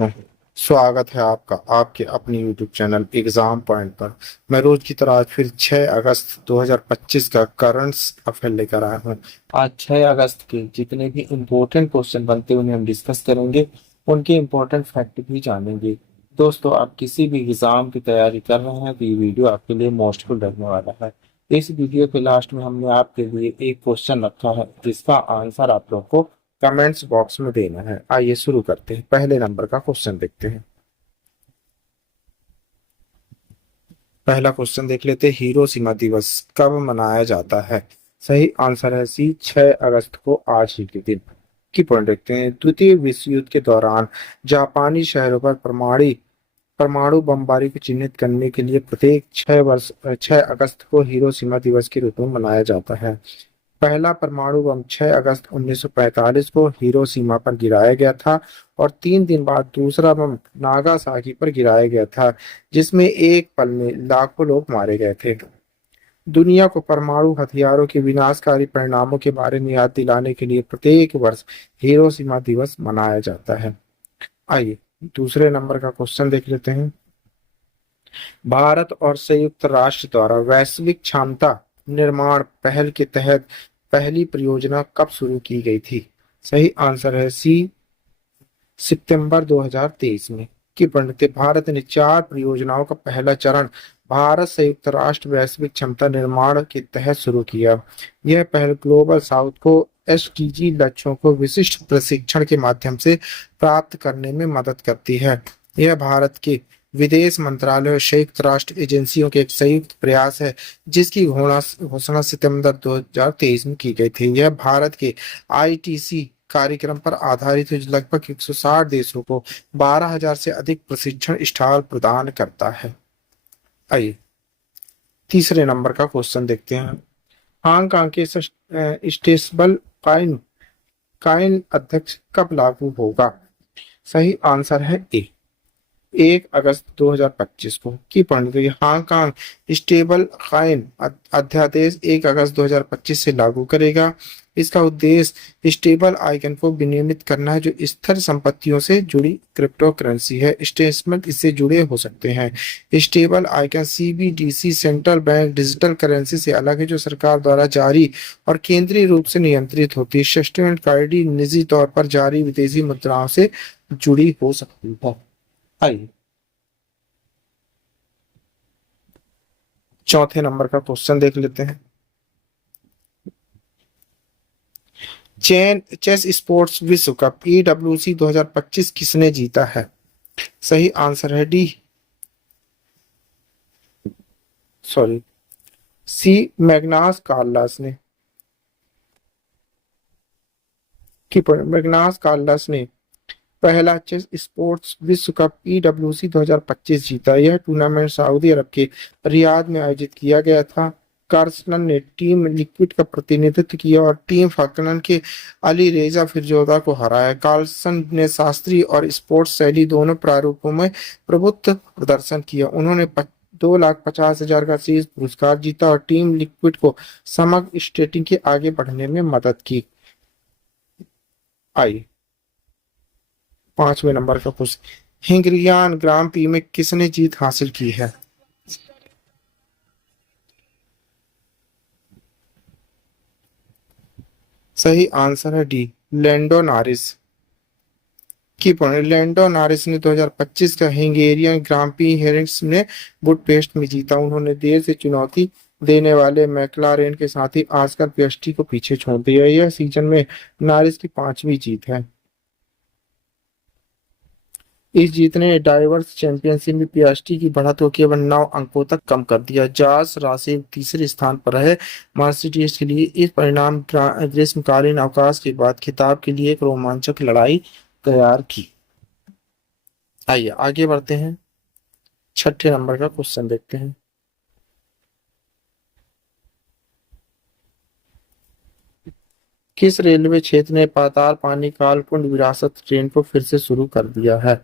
स्वागत है आपका आपके अपने YouTube चैनल एग्जाम पॉइंट पर। मैं रोज की तरह आज फिर 6 अगस्त 2025 का करंट्स अफेयर लेकर आया हूँ। आज 6 अगस्त के जितने भी इम्पोर्टेंट क्वेश्चन बनते हैं उन्हें हम डिस्कस करेंगे, उनके इम्पोर्टेंट फैक्ट भी जानेंगे। दोस्तों, आप किसी भी एग्जाम की तैयारी कर रहे हैं तो ये वीडियो आपके लिए मोस्टफुल रहने वाला है। इस वीडियो के लास्ट में हमने आपके लिए एक क्वेश्चन रखा है जिसका आंसर आप लोग को कमेंट्स बॉक्स में देना है। आइए शुरू करते हैं, पहले नंबर का क्वेश्चन देखते हैं। पहला क्वेश्चन देख लेते हैं, हिरोशिमा दिवस कब मनाया जाता है? सही आंसर है सी, 6 अगस्त को, आज ही के दिन। की पॉइंट देखते हैं, द्वितीय विश्व युद्ध के दौरान जापानी शहरों पर परमाणु परमाणु बमबारी को चिन्हित करने के लिए प्रत्येक 6 अगस्त को हिरोशिमा दिवस के रूप में मनाया जाता है। पहला परमाणु बम 6 अगस्त 1945 को हिरोशिमा पर गिराया गया था और 3 दिन बाद दूसरा बम नागासाकी पर गिराया गया था, जिसमें एक पल में लाखों लोग मारे गए थे। दुनिया को परमाणु हथियारों के विनाशकारी परिणामों के बारे में याद दिलाने के लिए प्रत्येक वर्ष हिरोशिमा दिवस मनाया जाता है। आइए दूसरे नंबर का क्वेश्चन देख लेते हैं। भारत और संयुक्त राष्ट्र द्वारा वैश्विक क्षमता निर्माण पहल के तहत पहली परियोजना कब शुरू की गई थी? सही आंसर है सी, सितंबर 2023 में। की पंडित, भारत ने 4 परियोजनाओं का पहला चरण भारत संयुक्त राष्ट्र वैश्विक क्षमता निर्माण के तहत शुरू किया। यह पहल ग्लोबल साउथ को एसडीजी लक्ष्यों को विशिष्ट प्रशिक्षण के माध्यम से प्राप्त करने में मदद करती है। यह भारत के विदेश मंत्रालय और संयुक्त राष्ट्र एजेंसियों के एक संयुक्त प्रयास है, जिसकी घोषणा सितंबर 2023 में की गई थी। यह भारत के आईटीसी कार्यक्रम पर आधारित है, जो लगभग 160 देशों को 12,000 से अधिक प्रशिक्षण स्टॉल प्रदान करता है। आइए तीसरे नंबर का क्वेश्चन देखते हैं। हांगकांग के स्टेबल कॉइन कॉइन अध्यक्ष कब लागू होगा? सही आंसर है ए, 1 अगस्त 2025 को। की पॉइंट, हांगकांग स्टेबल कॉइन अध्यादेश 1 अगस्त 2025 से लागू करेगा। इसका उद्देश्य स्टेबल आइकन को विनियमित करना है, जो स्थिर संपत्तियों से जुड़ी क्रिप्टो करेंसी है। स्टेटमेंट इससे जुड़े हो सकते हैं। Stable icon CBDC central bank digital currency से अलग है, जो सरकार द्वारा जारी और केंद्रीय रूप से नियंत्रित होती है। स्टेटमेंट आईडी निजी तौर पर जारी विदेशी मुद्राओं से जुड़ी हो सकती है। आइए चौथे नंबर का क्वेश्चन देख लेते हैं। चेस स्पोर्ट्स विश्व कप ईडब्ल्यूसी 2025 किसने जीता है? सही आंसर है डी, सॉरी सी, मैग्नास कार्लस ने। मैग्नास कार्लस ने पहला चेस स्पोर्ट्स विश्व कप ईडब्ल्यूसी 2025 जीता। यह टूर्नामेंट सऊदी अरब के रियाद में आयोजित किया गया था। कार्लसन ने टीम लिक्विड का प्रतिनिधित्व किया और टीम फाल्कनर के अली रेजा फिरजोदा को हराया। कार्लसन ने शास्त्रीय और स्पोर्ट्स शैली दोनों प्रारूपों में प्रभुत्व प्रदर्शन किया। उन्होंने 2,50,000 का शीर्ष पुरस्कार जीता और टीम लिक्विड को समग्र स्केटिंग के आगे बढ़ने में मदद की। आई पांचवें नंबर का क्वेश्चन, हंगेरियन ग्रां प्री में किसने जीत हासिल की है? सही आंसर है डी, लैंडो नॉरिस। की पॉइंट, लैंडो नॉरिस ने 2025 का हंगेरियन ग्रां प्री हेरेंस में बुडपेस्ट में जीता। उन्होंने देर से चुनौती देने वाले मैकलारेन के साथ ही आस्कर पियस्टी को पीछे छोड़ दिया। यह सीजन में नॉरिस की 5वीं जीत है। इस जीत ने ड्राइवर्स चैंपियनशिप में पियास्ट्री की बढ़त को केवल 9 अंकों तक कम कर दिया। जॉर्ज रासेल तीसरे स्थान पर रहे। मर्सिडीज के लिए इस परिणाम ग्रीष्मकालीन अवकाश के बाद खिताब के लिए एक रोमांचक लड़ाई तैयार की। आइए आगे बढ़ते हैं, छठे नंबर का क्वेश्चन देखते हैं। किस रेलवे क्षेत्र ने पाताल पानी कालकुंड विरासत ट्रेन को फिर से शुरू कर दिया है?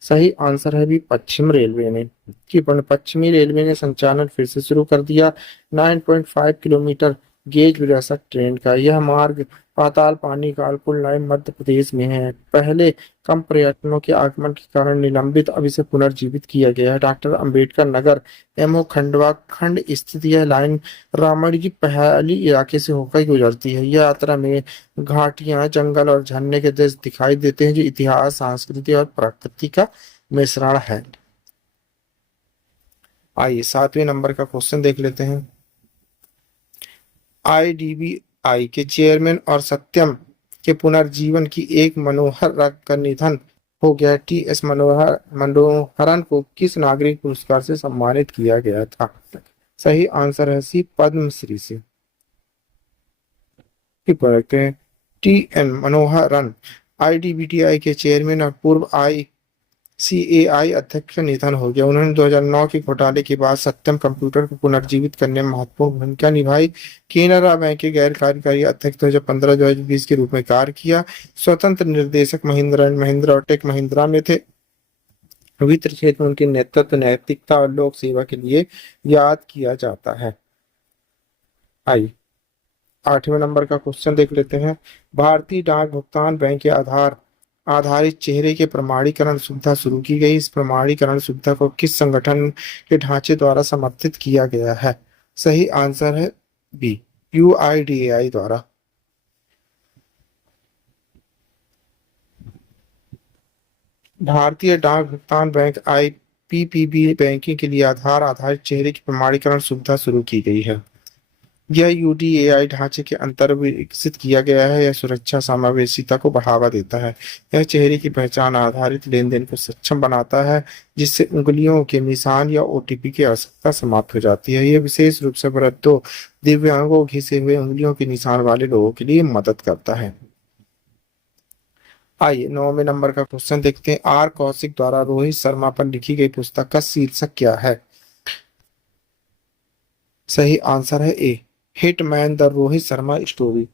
सही आंसर है भी, पश्चिम रेलवे ने। कि पश्चिमी रेलवे ने संचालन फिर से शुरू कर दिया। 9.5 किलोमीटर गेज विरासत ट्रेन का यह मार्ग पाताल पानी कालपुल लाइन मध्य प्रदेश में है। पहले कम पर्यटकों के आगमन के कारण निलंबित, अब इसे पुनर्जीवित किया गया है। डॉक्टर अंबेडकर नगर एमओ खंडवा खंड स्थित यह लाइन रामगढ़ की पहाड़ी इलाके से होकर गुजरती है। यह यात्रा में घाटियां, जंगल और झरने के दृश्य दिखाई देते हैं, जो इतिहास, संस्कृति और प्रकृति का मिश्रण है। आइए 7वें नंबर का क्वेश्चन देख लेते हैं। आईडीबीआई के चेयरमैन और सत्यम के पुनर्जीवन की एक मनोहर का निधन हो गया। टी एस मनोहरन को किस नागरिक पुरस्कार से सम्मानित किया गया था? सही आंसर है सी, पद्मश्री से। रखते हैं। टी एन मनोहरन आईडीबीटीआई के चेयरमैन और पूर्व सीएआई अध्यक्ष का निधन हो गया। उन्होंने 2009 के घोटाले के बाद सत्यम कंप्यूटर को पुनर्जीवित करने में महत्वपूर्ण भूमिका निभाई। केनरा बैंक के गैर कार्यकारी अध्यक्ष 2015-2020 के रूप में कार्य किया। स्वतंत्र निर्देशक महिंद्रा एंड महिंद्रा और टेक महिंद्रा में थे। वित्त क्षेत्र में उनके नेतृत्व, नैतिकता और लोक सेवा के लिए याद किया जाता है। आई 8वें नंबर का क्वेश्चन देख लेते हैं। भारतीय डाक भुगतान बैंक के आधार आधारित चेहरे के प्रमाणीकरण सुविधा शुरू की गई। इस प्रमाणीकरण सुविधा को किस संगठन के ढांचे द्वारा समर्थित किया गया है? सही आंसर है बी, यूआईडीएआई द्वारा। भारतीय डाक भुगतान बैंक आईपीपीबी बैंकिंग के लिए आधार आधारित चेहरे की प्रमाणीकरण सुविधा शुरू की गई है। यह यूडीएआई ढांचे के अंतर विकसित किया गया है। यह सुरक्षा, समावेशिता को बढ़ावा देता है। यह चेहरे की पहचान आधारित लेन देन को सक्षम बनाता है, जिससे उंगलियों के निशान या ओटीपी की आवश्यकता समाप्त हो जाती है। यह विशेष रूप से वृद्धों, दिव्यांगों, घिसे हुए उंगलियों के निशान वाले लोगों के लिए मदद करता है। आइए 9वें नंबर का क्वेश्चन देखते हैं। आर कौशिक द्वारा रोहित शर्मा पर लिखी गई पुस्तक का शीर्षक क्या है? सही आंसर है A, Hitman the Rohit Sharma story.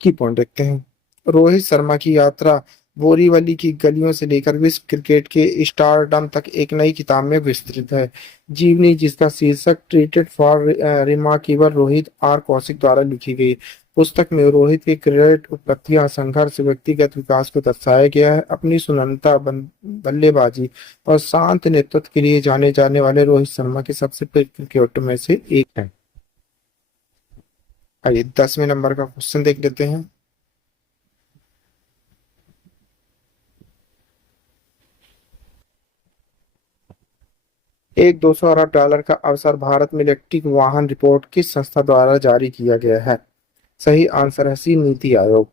Key point देखते हैं। रोहित शर्मा की यात्रा बोरीवली की गलियों से लेकर विश्व क्रिकेट के स्टारडम तक एक नई किताब में विस्तृत है। जीवनी, जिसका शीर्षक treated for remarkable Rohit, R Kaushik द्वारा लिखी गई। पुस्तक में रोहित की क्रिकेट उपलब्धियां, संघर्ष, व्यक्तिगत विकास को दर्शाया गया है। अपनी सुनहरता, बल्लेबाजी और शांत नेतृत्व के लिए जाने जाने वाले रोहित शर्मा के सबसे प्रिय क्रिकेटर में से एक है। आइए 10वें नंबर का क्वेश्चन देख लेते हैं। एक $200 अरब का अवसर भारत में इलेक्ट्रिक वाहन रिपोर्ट किस संस्था द्वारा जारी किया गया है? सही आंसर है सी, नीति आयोग।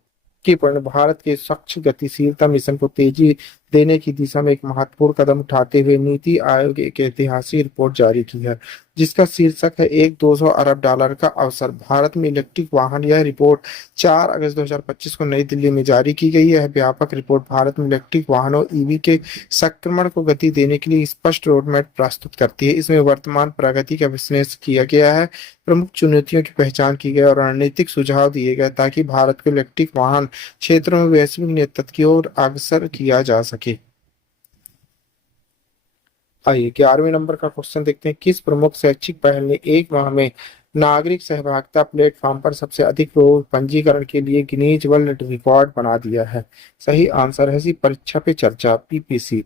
की पॉइंट, भारत के स्वच्छ गतिशीलता मिशन को तेजी देने की दिशा में एक महत्वपूर्ण कदम उठाते हुए नीति आयोग एक ऐतिहासिक रिपोर्ट जारी की है, जिसका शीर्षक है एक $200 अरब का अवसर भारत में इलेक्ट्रिक वाहन। यह रिपोर्ट 4 अगस्त 2025 को नई दिल्ली में जारी की गई है। व्यापक रिपोर्ट भारत में इलेक्ट्रिक वाहनों ईवी के संक्रमण को गति देने के लिए स्पष्ट रोडमैप प्रस्तुत करती है। इसमें वर्तमान प्रगति का विश्लेषण किया गया है, प्रमुख चुनौतियों की पहचान की गई और रणनीतिक सुझाव दिए गए, ताकि भारत को इलेक्ट्रिक वाहन क्षेत्र में वैश्विक नेतृत्व की ओर अग्रसर किया जा सके। आइए 11वें नंबर का क्वेश्चन देखते हैं। किस प्रमुख शैक्षिक पहल ने एक माह में नागरिक सहभागिता प्लेटफॉर्म पर सबसे अधिक लोग पंजीकरण के लिए गिनीज वर्ल्ड रिकॉर्ड बना दिया है? सही आंसर है सी, परीक्षा पे चर्चा, पीपीसी।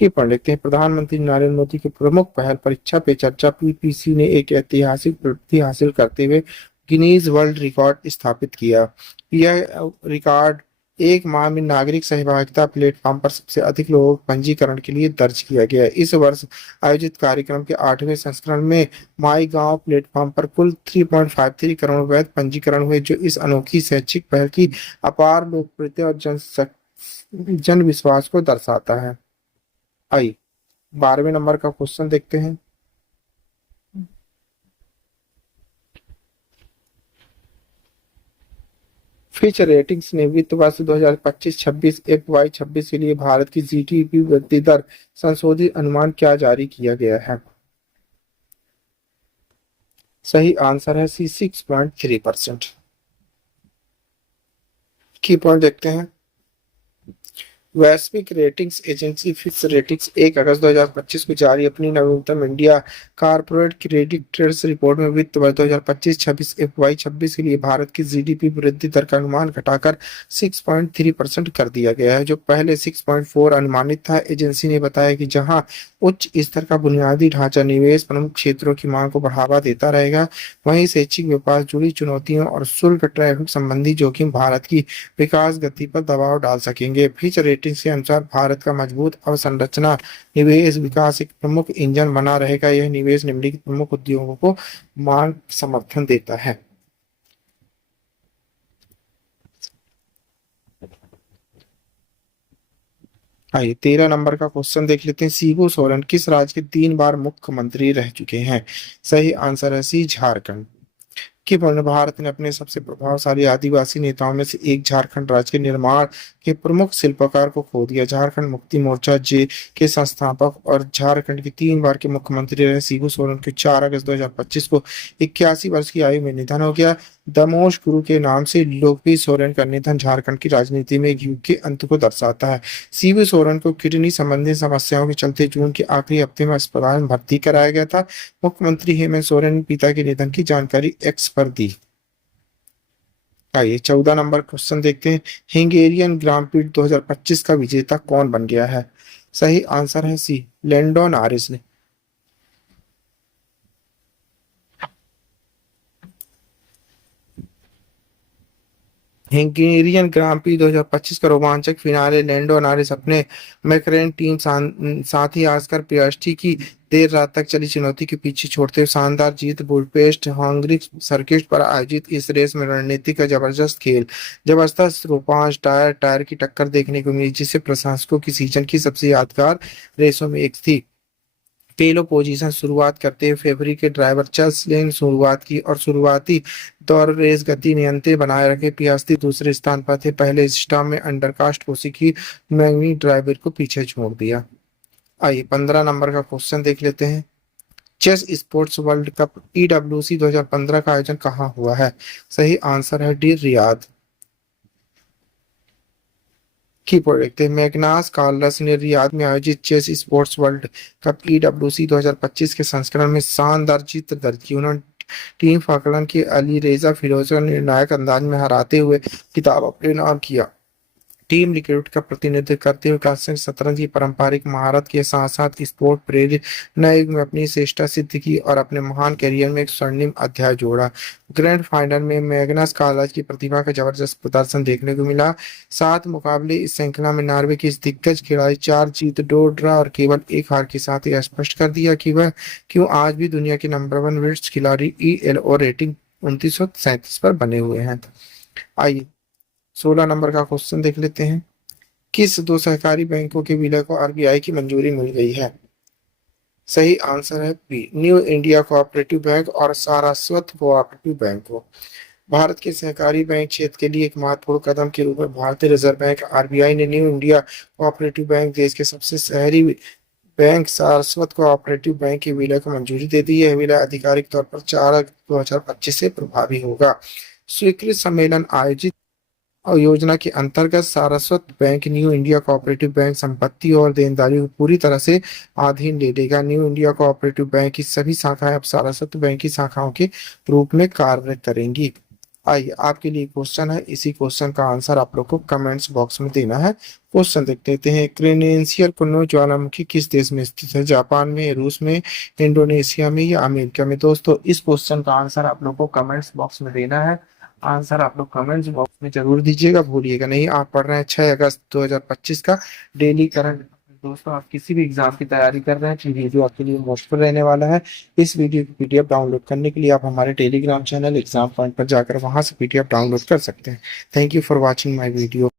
की पढ़ लेते हैं। प्रधानमंत्री नरेंद्र मोदी की प्रमुख पहल परीक्षा पे चर्चा पीपीसी ने एक ऐतिहासिक उपलब्धि हासिल करते हुए गिनीज वर्ल्ड रिकॉर्ड स्थापित किया। यह रिकॉर्ड एक माह में नागरिक सहभागिता प्लेटफॉर्म पर सबसे अधिक लोगों को पंजीकरण के लिए दर्ज किया गया है। इस वर्ष आयोजित कार्यक्रम के 8वें संस्करण में माई गांव प्लेटफॉर्म पर कुल 3.53 करोड़ वैध पंजीकरण हुए, जो इस अनोखी शैक्षिक पहल की अपार लोकप्रियता और जन विश्वास को दर्शाता है। आई 12वें नंबर का क्वेश्चन देखते हैं। फिच रेटिंग्स ने वित्त वर्ष 2025-26 FY26 के लिए भारत की जीडीपी वृद्धि दर संशोधित अनुमान क्या जारी किया गया है? सही आंसर है सी, 6.3%। की पॉइंट देखते हैं। वैश्विक रेटिंग्स एजेंसी फिच रेटिंग्स 1 अगस्त 2025 को जारी अपनी नवीनतम India corporate credit trends report में वित्त वर्ष 2025-26 FY 26 के लिए भारत की जीडीपी वृद्धि दर का अनुमान घटाकर 6.3% कर दिया गया है, जो पहले 6.4 अनुमानित था। एजेंसी ने बताया कि जहां उच्च स्तर का बुनियादी ढांचा निवेश प्रमुख क्षेत्रों की मांग को बढ़ावा देता रहेगा, वहीं शैक्षिक विकास जुड़ी चुनौतियों और शुल्क ट्रैफिक संबंधी जोखिम भारत की विकास गति पर दबाव डाल सकेंगे। फिच रेटिंग्स के अनुसार भारत का मजबूत अवसंरचना निवेश विकास एक प्रमुख इंजन बना रहेगा। यह निवेश निम्नलिखित प्रमुख उद्योगों को मांग समर्थन देता है। आइए 13 नंबर का क्वेश्चन देख लेते हैं। शिबू सोरेन किस राज्य के 3 बार मुख्यमंत्री रह चुके हैं? सही आंसर है सी, झारखंड। कि भारत ने अपने सबसे प्रभावशाली आदिवासी नेताओं में से एक झारखंड राज्य के निर्माण के प्रमुख शिल्पकार को खो दिया। झारखंड मुक्ति मोर्चा जे के संस्थापक और झारखंड के 3 बार के मुख्यमंत्री रहे शिबू सोरेन के 4 अगस्त 2025 को 81 वर्ष की आयु में निधन हो गया। दमोश गुरु के नाम से लोकप्रिय सोरेन का निधन झारखंड की राजनीति में एक युग के अंत को दर्शाता है। शिबू सोरेन को किडनी संबंधी समस्याओं के चलते जून के आखिरी हफ्ते में अस्पताल में भर्ती कराया गया था। मुख्यमंत्री हेमंत सोरेन ने पिता के निधन की जानकारी एक्स पर दी। आइए 14 नंबर क्वेश्चन देखते हैं। हंगेरियन ग्रां प्री 2025 का विजेता कौन बन गया है? सही आंसर है सी, लैंडो नॉरिस ने। हंगेरियन ग्रां प्री 2025 का रोमांचक फिनाले लैंडो नॉरिस अपने मैकलेरेन टीम साथी ऑस्कर पियास्ट्री की देर रात तक चली चुनौती के पीछे छोड़ते हुए शानदार जीत। बुडापेस्ट हंगरी सर्किट पर आयोजित इस रेस में रणनीति का जबरदस्त खेल, जबरदस्त रोमांच, टायर टायर की टक्कर देखने को मिली, जिससे प्रशंसकों की सीजन की सबसे यादगार रेसों में एक थी। पेलो पोजीशन शुरुआत करते हुए फेबरी के ड्राइवर चार्ल्स लेन शुरुआत की और शुरुआती दौर रेस गति नियंत्रण बनाए रखे। पियास्त्री दूसरे स्थान पर थे। पहले स्टार्ट में अंडरकास्ट कोशिकी मैगनी ड्राइवर को पीछे छोड़ दिया। आइए 15 नंबर का क्वेश्चन देख लेते हैं। Chess sports world cup EWC 2015 का आयोजन कहाँ हुआ है? सही आंसर है डी, रियाद। की देखते हैं। मैग्नास कार्लस ने रियाद में आयोजित chess sports world cup EWC 2025 के संस्करण में शानदार जीत दर्ज की। उन्होंने टीम फाकलैंड की अली रेजा फिरोज को निर्णायक अंदाज में हराते हुए खिताब अपने नाम किया। टीम रिक्रूट का प्रतिनिधित्व करते हुए क्लासिक शतरंज की पारंपरिक महारत के साथ साथ स्पोर्ट प्रेरित नए युग में अपनी श्रेष्ठता सिद्ध की और अपने महान करियर में एक स्वर्णिम अध्याय जोड़ा। ग्रैंड फाइनल में मैग्नस कार्लस की प्रतिभा का जबरदस्त प्रदर्शन देखने को मिला। 7 मुकाबले इस श्रृंखला में नॉर्वे की इस दिग्गज खिलाड़ी 4 जीत 2 ड्रा और केवल 1 हार के साथ यह स्पष्ट कर दिया कि वह क्यों आज भी दुनिया के नंबर 1 विश्व खिलाड़ी ELO रेटिंग 2937 पर बने हुए हैं। आइए 16 नंबर का क्वेश्चन देख लेते हैं। किस 2 सहकारी बैंकों के विलय को RBI की मंजूरी मिल गई है? सही आंसर है B, new India cooperative bank और सारस्वत कोऑपरेटिव बैंक को। भारत के सहकारी बैंक क्षेत्र के लिए एक महत्वपूर्ण कदम के रूप में भारतीय रिजर्व बैंक RBI ने न्यू इंडिया कोऑपरेटिव बैंक, देश के सबसे शहरी बैंक सारस्वत कोऑपरेटिव बैंक के विलय को मंजूरी दे दी है। यह विलय आधिकारिक तौर पर 4 अगस्त 2025 से प्रभावी होगा। स्वीकृत सम्मेलन आयोजित और योजना के अंतर्गत Saraswat bank new India cooperative bank संपत्ति और देनदारी को पूरी तरह से अधीन ले लेगा। न्यू इंडिया कोऑपरेटिव बैंक की सभी शाखाएं अब सारस्वत बैंक की शाखाओं के रूप में कार्य करेंगी। आइए आपके लिए क्वेश्चन है, इसी क्वेश्चन का आंसर आप लोग को कमेंट्स बॉक्स में देना है। क्वेश्चन देख लेते हैं। क्रेडेंशियल कुन्नो ज्वालामुखी किस देश में स्थित है? जापान में, रूस में, इंडोनेशिया में या अमेरिका में? दोस्तों इस क्वेश्चन का आंसर आप लोग को कमेंट्स बॉक्स में देना है। आंसर आप लोग कमेंट्स बॉक्स में जरूर दीजिएगा, भूलिएगा नहीं। आप पढ़ रहे हैं 6 अगस्त 2025 का डेली करंट। दोस्तों आप किसी भी एग्जाम की तैयारी कर रहे हैं तो वीडियो आपके लिए यूजफुल रहने वाला है। इस वीडियो की PDF डाउनलोड करने के लिए आप हमारे टेलीग्राम चैनल एग्जाम पॉइंट पर जाकर वहां से PDF डाउनलोड कर सकते हैं। Thank you for watching my video.